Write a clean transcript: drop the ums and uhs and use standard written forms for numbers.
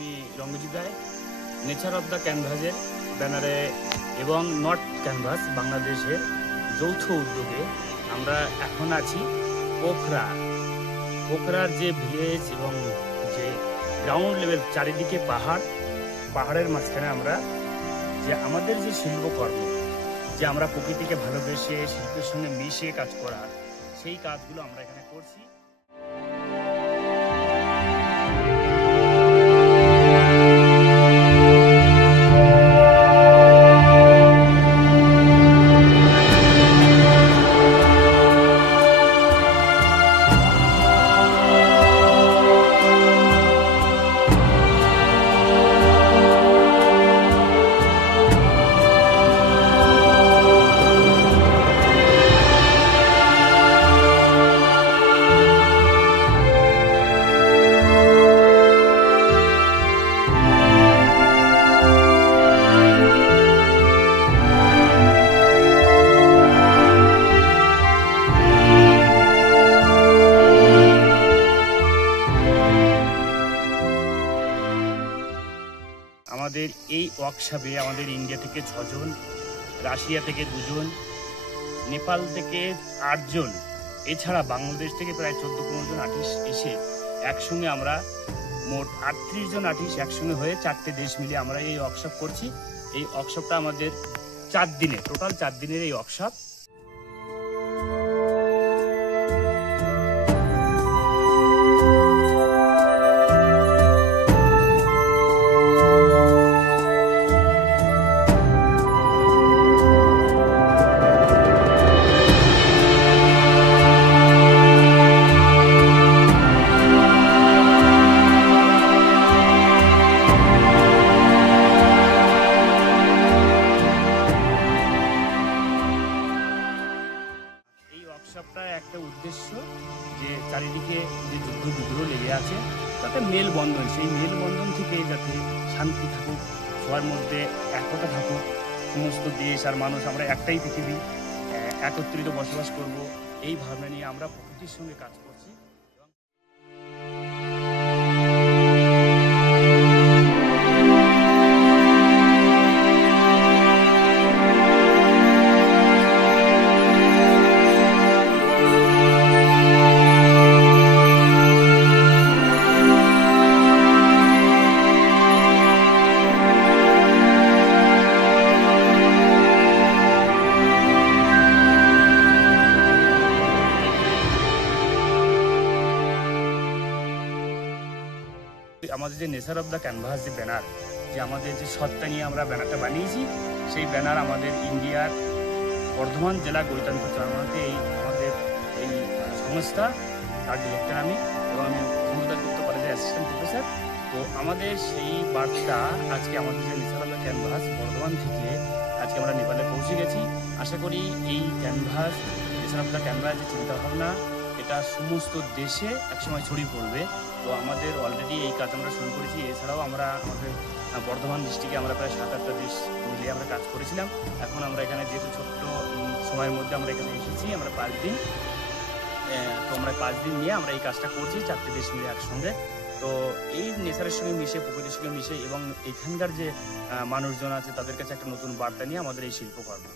আমি রঙ্গজিৎ রায় nature of the ক্যানভাসের ব্যানারে এবং নর্থ ক্যানভাস বাংলাদেশের যৌথ উদ্যোগে আমরা এখন আছি পোখরার যে ভিলেজ এবং যে গ্রাউন্ড লেভেল চারিদিকে পাহাড়ের মাঝখানে আমরা যে আমাদের যে শিল্পকর্ম যে আমরা প্রকৃতিকে ভালোবেসে শিল্পের সঙ্গে মিশে কাজ করা সেই কাজগুলো আমরা এখানে করছি। আমাদের এই ওয়ার্কশপে আমাদের ইন্ডিয়া থেকে 6 জন, রাশিয়া থেকে 2 জন, নেপাল থেকে 8 জন, এছাড়া বাংলাদেশ থেকে প্রায় 14-15 জন আর্টিস্ট এসে একসঙ্গে আমরা মোট 38 জন আর্টিস্ট একসঙ্গে হয়ে 4টে দেশ মিলে আমরা এই ওয়ার্কশপ করছি। এই ওয়ার্কশপটা আমাদের 4 দিনের, টোটাল 4 দিনের এই ওয়ার্কশপ। ওয়ার্কশপটা একটা উদ্দেশ্য যে চারিদিকে যে যুদ্ধ বিগ্রহ লেগে আছে তাতে মেলবন্ধন, সেই মেলবন্ধন থেকে যাতে শান্তি থাকুক, সবার মধ্যে একতা থাকুক, সমস্ত দেশ আর মানুষ আমরা একটাই পৃথিবী, একত্রিত বসবাস করব, এই ভাবনা নিয়ে আমরা প্রকৃতির সঙ্গে কাজ করছি। আমাদের যে নেচার অফ দ্য ক্যানভাস যে ব্যানার, যে আমাদের যে সত্তা নিয়ে আমরা ব্যানারটা বানিয়েছি, সেই ব্যানার আমাদের ইন্ডিয়ার বর্ধমান জেলা গণিতান্ত্রিক চরমাতে এই আমাদের এই সংস্থা, তার ডিরেক্টর আমি, এবং আমি সমুদ্রগুপ্ত কলেজের অ্যাসিস্ট্যান্ট প্রফেসর। তো আমাদের সেই বার্তা আজকে আমাদের যে nature of the canvas Bardhaman থেকে আজকে আমরা নেপালে পৌঁছে গেছি। আশা করি এই canvas, nature of the canvas যে চিন্তাভাবনা, এটা সমস্ত দেশে একসময় ছড়িয়ে পড়বে। তো আমাদের অলরেডি এই কাজ আমরা শুরু করেছি। এছাড়াও আমরা আমাদের বর্ধমান ডিস্ট্রিক্টে আমরা প্রায় 7-8টা দেশ মিলিয়ে আমরা কাজ করেছিলাম। এখন আমরা এখানে যেহেতু ছোট্ট সময়ের মধ্যে আমরা এখানে এসেছি, আমরা 5 দিন, তো আমরা 5 দিন নিয়ে আমরা এই কাজটা করছি 4টে দেশ মিলে একসঙ্গে। তো এই নেচারের সঙ্গে মিশে, প্রকৃতির সঙ্গে মিশে এবং এখানকার যে মানুষজন আছে তাদের কাছে একটা নতুন বার্তা নিয়ে আমাদের এই শিল্পকর্ম।